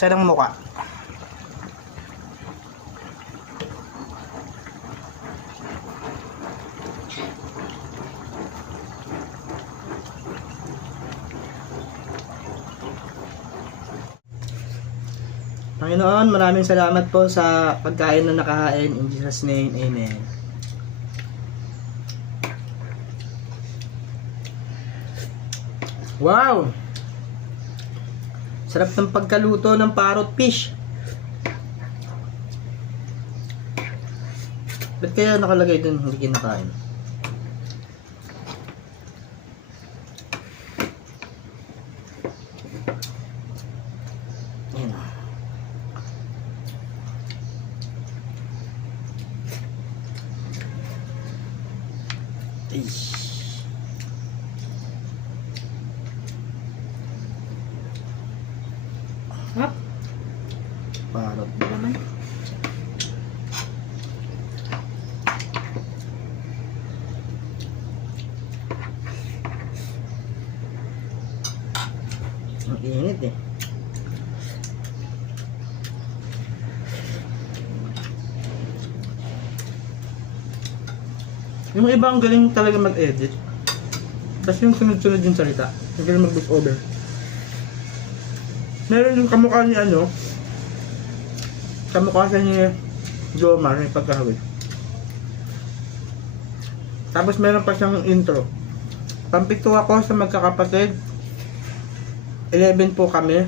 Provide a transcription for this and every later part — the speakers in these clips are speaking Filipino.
siya ng mukha. Panginoon, maraming salamat po sa pagkain na nakahain. In Jesus' name, Amen. Wow! Sarap ng pagkaluto ng parrot fish. Ba't kaya nakalagay dun hindi kinakain? Ayan. Ay. Hop. Parrot. Ba naman? Ang init eh. Yung iba ang galing talaga mag-edit. Kasi yung sunod-sunod yung salita. Ang galing mag-voice over. Meron yung kamukha ni ano. Kamukha siya ni Jomar, yung pagkahawig. Tapos meron pa siyang intro. Pampito ako sa magkakapatid. 11 po kami.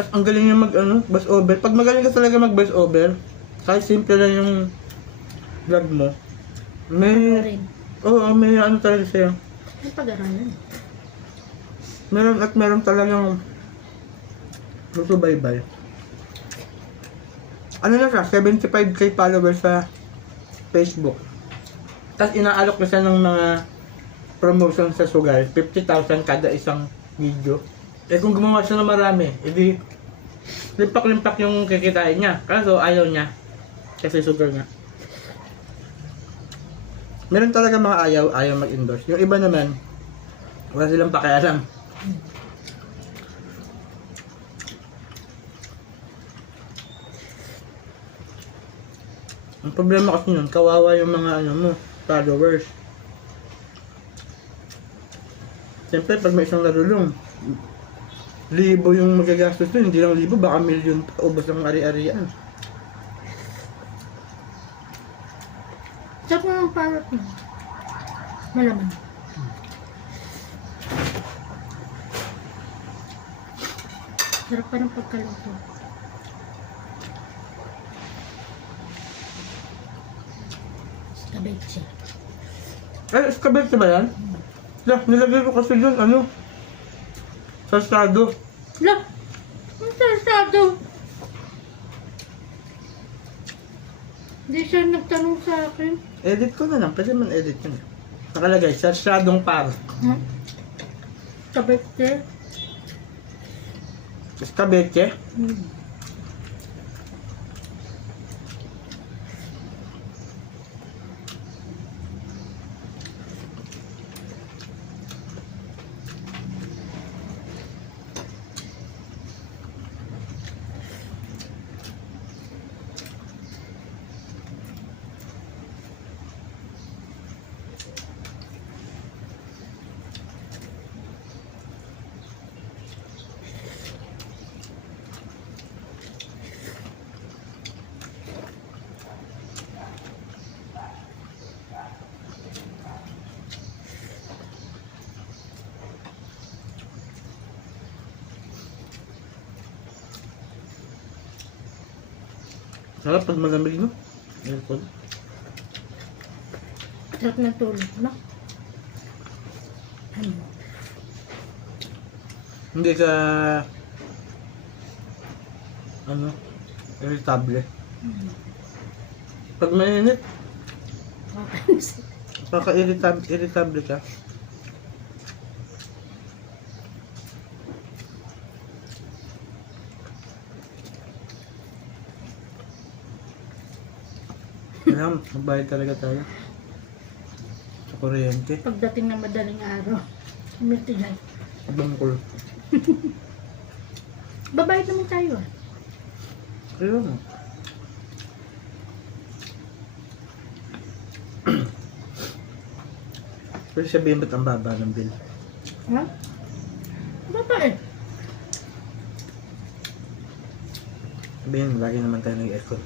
Tapos ang galing niya mag voice over. Pag magaling ka talaga mag voice over, kahit simple lang yung vlog mo, may may ano talaga sa'yo. May pag-aralan. Meron talagang susubaybay. Ano na siya? 75k followers sa Facebook. Tapos inaalok na siya ng mga promotion sa sugal. 50,000 kada isang video. Eh kung gumawa siya ng marami, edi limpak-limpak yung kikitain niya. Kaso ayaw niya. Kasi sugar nga. Meron talaga mga ayaw mag-endorse. Yung iba naman, wala silang pakialam. Ang problema kasi nun, kawawa yung mga followers. Siyempre, pag may isang narulong, libo yung magagastos dun, hindi lang libo, baka milyon pa, ubos ang ari-arian. Sarap mo ng parrot mo. Malaman. Sarap pa ng pagkaluto. Escabeche. Escabeche ba yan? Nilagay ko kasi dun, salsado. Look! Ang sarsado! Hindi siya nagtanong sa akin. Edit ko na lang, pwede man edit yun. Nakalagay, salsadong parrot. Escabeche. Escabeche. Sarap pag malamig, no? Aircon. Sarap ng tulog, no? Hindi ka irritable. Pag mainit, irritable ka. Alam, magbayad talaga tayo sa kuryente. Pagdating ng madaling araw, umitigay. Bangkol. Babayad naman tayo ah. Ayun. Pero sabihin ba't ang baba ng bill? Ha? Baba eh. Sabihin, lagi naman tayo nag-aircon.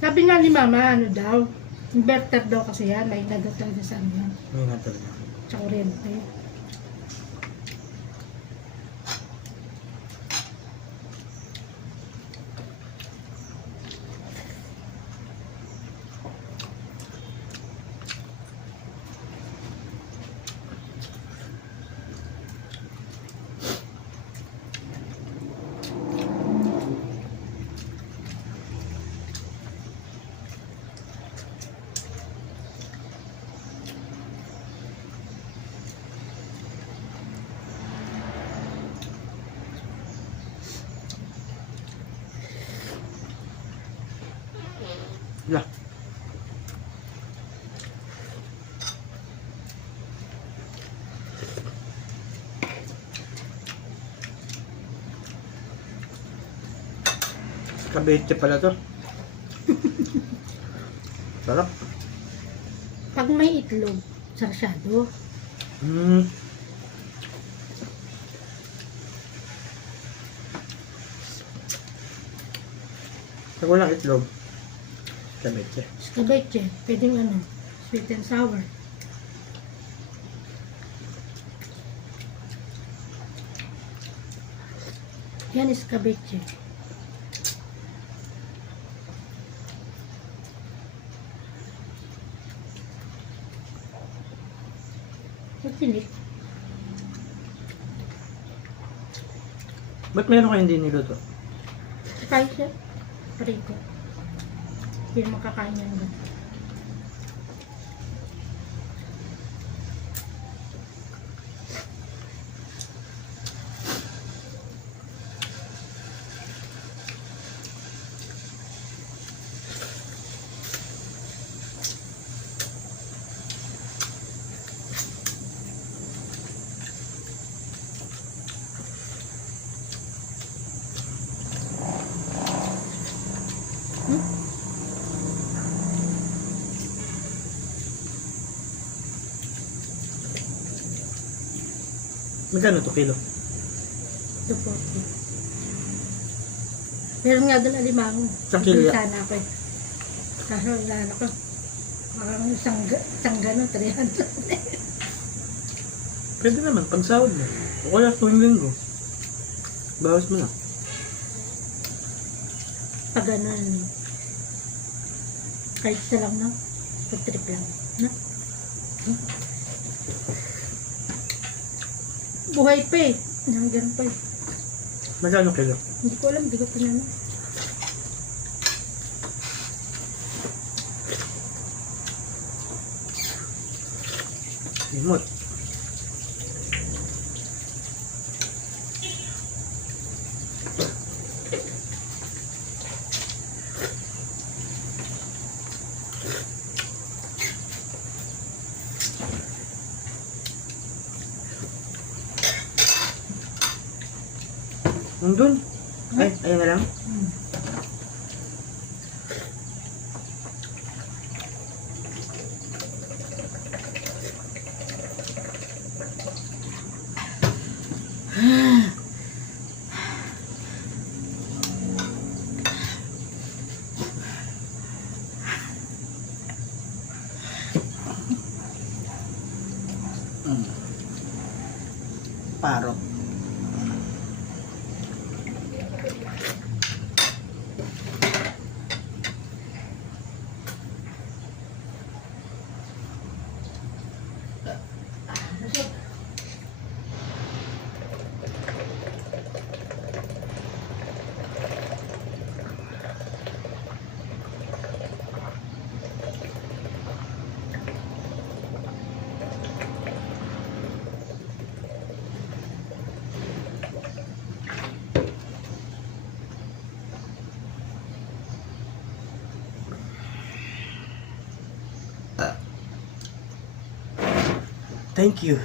Sabi nga ni Mama, ano daw, inverter daw kasi yan, may nagat talaga sa ano yan. Hindi nga talaga. Sa kuryente. Yeah. Kabete pala to. Sarap. Pag may itlog, sarsyado. Mm. Pag walang itlog, kabete. Escabeche, pwedeng ano, sweet and sour. Yan escabeche. Matinik. Ba't meron kayo hindi niluto? Kahit siya, parito. Hindi naman kakain yan ba? Magkano to kilo? 240. Meron nga doon alimango. Sa kilo? Bili sana ako eh. Kaso wala na ko. Parang isang gano'n, 300. Pwede naman, pag sahod mo. O kaya tuwing linggo. Bawas mo na. Pag gano'n. Kahit isa lang no? Pag trip lang. No? Buhay pa eh. Hanggang pa eh. Magkano kilo? Hindi ko alam, hindi ko tinanong. Imot. Nandun. Ay, ayun na lang. Parok. Thank you.